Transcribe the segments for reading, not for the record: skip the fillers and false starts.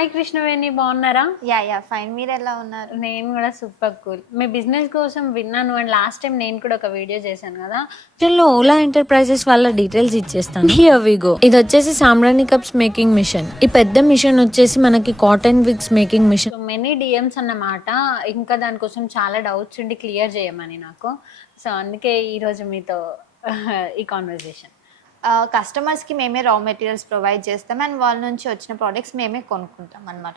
Hi Krishnaveni, బాగున్నారా? Fine. మీరెలా ఉన్నారు? నేను కూడా సూపర్ కూల్. మీ బిజినెస్ కోసం విన్నాను అండ్ లాస్ట్ టైం నేను కూడా ఒక వీడియో చేశాను కదా. లో ఓలా ఎంటర్ప్రైజెస్ వాళ్ళ డీటెయిల్స్ ఇచ్చేస్తాను. Here we go. ఇది వచ్చేసి సామ్రాణి కప్స్ మేకింగ్ మిషన్. ఈ పెద్ద మిషన్ వచ్చేసి మనకి cotton wicks making machine. Many DMs అన్నమాట. ఇంకా దానికోసం చాలా డౌట్స్ ఉండి క్లియర్ చేయమని నాకు. సో అందుకే ఈరోజు మీతో ఈ కాన్వర్జేషన్. కస్టమర్స్కి మేమే రా మెటీరియల్స్ ప్రొవైడ్ చేస్తాం అండ్ వాళ్ళ నుంచి వచ్చిన ప్రోడక్ట్స్ మేమే కొనుక్కుంటాం అనమాట.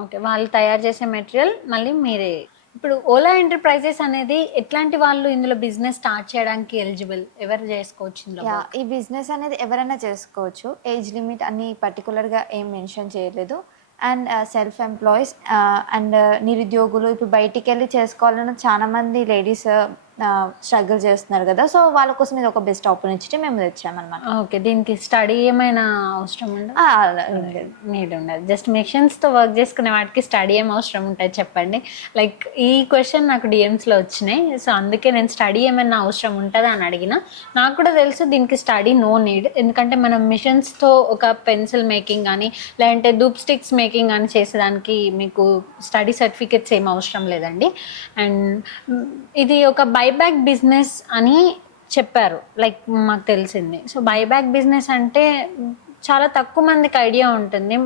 ఓకే, వాళ్ళు తయారు చేసే మెటీరియల్ మళ్ళీ మీరే. ఇప్పుడు ఓలా ఎంటర్ప్రైజెస్ అనేది ఎట్లాంటి వాళ్ళు ఇందులో బిజినెస్ స్టార్ట్ చేయడానికి ఎలిజిబుల్, ఎవరు చేసుకోవచ్చు ఇందులో? ఈ బిజినెస్ అనేది ఎవరైనా చేసుకోవచ్చు. ఏజ్ లిమిట్ అన్ని పర్టికులర్గా ఏం మెన్షన్ చేయలేదు. అండ్ సెల్ఫ్ ఎంప్లాయీస్ అండ్ నిరుద్యోగులు ఇప్పుడు బయటికి వెళ్ళి చేసుకోవాలన్న చాలా మంది లేడీస్ స్ట్రగుల్ చేస్తున్నారు కదా. సో వాళ్ళ కోసం ఇది ఒక బెస్ట్ ఆపర్చునిటీ మేము తెచ్చామన్నమాట. ఓకే, దీనికి స్టడీ ఏమైనా అవసరం ఉండదు? నీడ్ ఉండదు. జస్ట్ మిషన్స్తో వర్క్ చేసుకునే వాటికి స్టడీ ఏం అవసరం ఉంటుంది చెప్పండి? లైక్ ఈ క్వశ్చన్ నాకు డిఎమ్స్లో వచ్చినాయి. సో అందుకే నేను స్టడీ ఏమైనా అవసరం ఉంటుందా అని అడిగిన. నాకు కూడా తెలుసు దీనికి స్టడీ నో నీడ్, ఎందుకంటే మనం మిషన్స్తో ఒక పెన్సిల్ మేకింగ్ కానీ లేదంటే ధూప్ స్టిక్స్ మేకింగ్ కానీ చేసేదానికి మీకు స్టడీ సర్టిఫికెట్స్ ఏం అవసరం లేదండి. అండ్ ఇది ఒక బైబ్యాక్ బిజినెస్ అని చెప్పారు, లైక్ మాకు తెలిసింది. సో బైబ్యాక్ బిజినెస్ అంటే చాలా తక్కువ మందికి ఐడియా ఉంటుంది,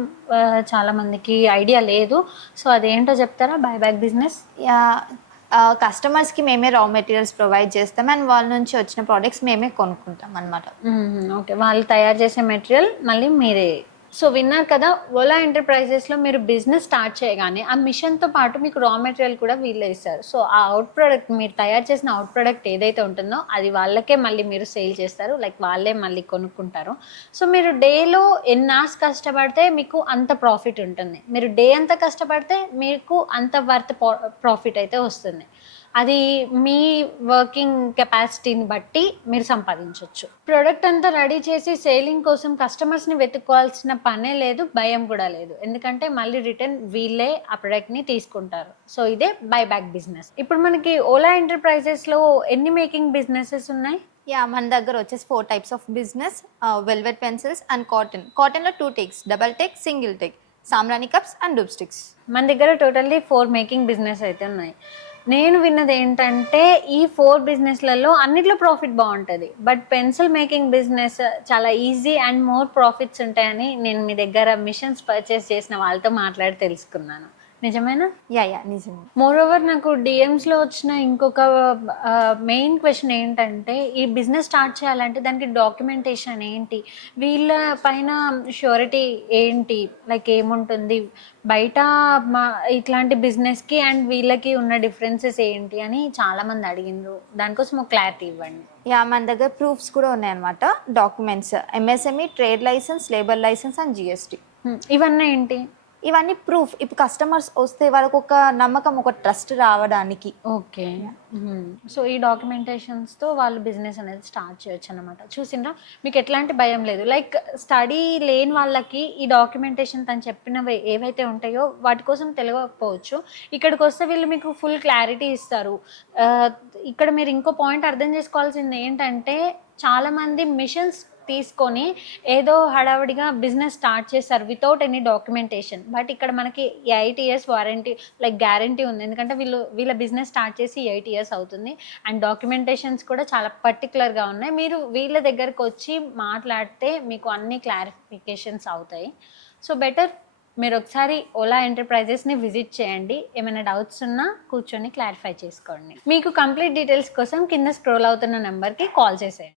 చాలా మందికి ఐడియా లేదు. సో అదేంటో చెప్తారా బైబ్యాక్ బిజినెస్? కస్టమర్స్కి మేమే రా మెటీరియల్స్ ప్రొవైడ్ చేస్తాం అండ్ వాళ్ళ నుంచి వచ్చిన ప్రోడక్ట్స్ మేమే కొనుక్కుంటాం అనమాట. ఓకే, వాళ్ళు తయారు చేసే మెటీరియల్ మళ్ళీ మీరే. సో విన్నారు కదా, ఓలా ఎంటర్ప్రైజెస్లో మీరు బిజినెస్ స్టార్ట్ చేయగానే ఆ మిషన్తో పాటు మీకు రా మెటీరియల్ కూడా వీళ్ళే ఇస్తారు. సో ఆ అవుట్ ప్రోడక్ట్, మీరు తయారు చేసిన అవుట్ ప్రోడక్ట్ ఏదైతే ఉంటుందో అది వాళ్ళకే మళ్ళీ మీరు సేల్ చేస్తారు, లైక్ వాళ్ళే మళ్ళీ కొనుక్కుంటారు. సో మీరు డేలో ఎన్ని అవర్స్ కష్టపడితే మీకు అంత ప్రాఫిట్ ఉంటుంది, మీరు డే అంతా కష్టపడితే మీకు అంత వర్త్ ప్రాఫిట్ అయితే వస్తుంది. అది మీ వర్కింగ్ కెపాసిటీని బట్టి మీరు సంపాదించవచ్చు. ప్రోడక్ట్ అంతా రెడీ చేసి సేలింగ్ కోసం కస్టమర్స్ని వెతుక్కోవాల్సిన పనే లేదు, భయం కూడా లేదు, ఎందుకంటే మళ్ళీ రిటర్న్ వీళ్ళే ఆ ప్రోడక్ట్ని తీసుకుంటారు. సో ఇదే బైబ్యాక్ బిజినెస్. ఇప్పుడు మనకి ఓలా ఎంటర్ప్రైజెస్లో ఎన్ని మేకింగ్ బిజినెసెస్ ఉన్నాయి? మన దగ్గర వచ్చేసి 4 types of business. Velvet pencils and కాటన్లో 2 టెక్స్, డబల్ టెక్, సింగిల్ టెక్, సామ్రాణి కప్స్ అండ్ డూప్ స్టిక్స్. మన దగ్గర టోటల్లీ 4 మేకింగ్ బిజినెస్ అయితే ఉన్నాయి. నేను విన్నది ఏంటంటే ఈ 4 బిజినెస్లలో అన్నిట్లో ప్రాఫిట్ బాగుంటుంది, బట్ పెన్సిల్ మేకింగ్ బిజినెస్ చాలా ఈజీ అండ్ మోర్ ప్రాఫిట్స్ ఉంటాయని నేను మీ దగ్గర మిషన్స్ పర్చేస్ చేసిన వాళ్ళతో మాట్లాడి తెలుసుకున్నాను. నిజమేనా? నిజమే. మోర్ ఓవర్ నాకు డిఎమ్స్లో వచ్చిన ఇంకొక మెయిన్ క్వశ్చన్ ఏంటంటే, ఈ బిజినెస్ స్టార్ట్ చేయాలంటే దానికి డాక్యుమెంటేషన్ ఏంటి, వీళ్ళ పైన ష్యూరిటీ ఏంటి, లైక్ ఏముంటుంది బయట ఇట్లాంటి బిజినెస్కి అండ్ వీళ్ళకి ఉన్న డిఫరెన్సెస్ ఏంటి అని చాలామంది అడిగిండ్రు. దానికోసం ఒక క్లారిటీ ఇవ్వండి. మన దగ్గర ప్రూఫ్స్ కూడా ఉన్నాయన్నమాట. Documents, MSME, trade licence, labour licence and GST. ఇవన్నీ ఏంటి? ఇవన్నీ ప్రూఫ్. ఇప్పుడు కస్టమర్స్ వస్తే వాళ్ళకు ఒక నమ్మకం, ఒక ట్రస్ట్ రావడానికి. ఓకే. సో ఈ డాక్యుమెంటేషన్స్తో వాళ్ళు బిజినెస్ అనేది స్టార్ట్ చేయొచ్చు అనమాట. చూసిండ్రా, మీకు ఎట్లాంటి భయం లేదు. లైక్ స్టడీ లేని వాళ్ళకి ఈ డాక్యుమెంటేషన్ తను చెప్పినవి ఏవైతే ఉంటాయో వాటి కోసం తెలియకపోవచ్చు. ఇక్కడికి వస్తే వీళ్ళు మీకు ఫుల్ క్లారిటీ ఇస్తారు. ఇక్కడ మీరు ఇంకో పాయింట్ అర్థం చేసుకోవాల్సింది ఏంటంటే, చాలామంది మిషన్స్ తీసుకొని ఏదో హడావిడిగా బిజినెస్ స్టార్ట్ చేస్తారు వితౌట్ ఎనీ డాక్యుమెంటేషన్. బట్ ఇక్కడ మనకి 8 years వారంటీ, లైక్ గ్యారంటీ ఉంది, ఎందుకంటే వీళ్ళ బిజినెస్ స్టార్ట్ చేసి 8 years అవుతుంది. అండ్ డాక్యుమెంటేషన్స్ కూడా చాలా పర్టికులర్గా ఉన్నాయి. మీరు వీళ్ళ దగ్గరకు వచ్చి మాట్లాడితే మీకు అన్ని క్లారిఫికేషన్స్ అవుతాయి. సో బెటర్ మీరు ఒకసారి ఓలా ఎంటర్ప్రైజెస్ని విజిట్ చేయండి. ఏమైనా డౌట్స్ ఉన్నా కూర్చొని క్లారిఫై చేసుకోండి. మీకు కంప్లీట్ డీటెయిల్స్ కోసం కింద స్క్రోల్ అవుతున్న నెంబర్కి కాల్ చేసేయండి.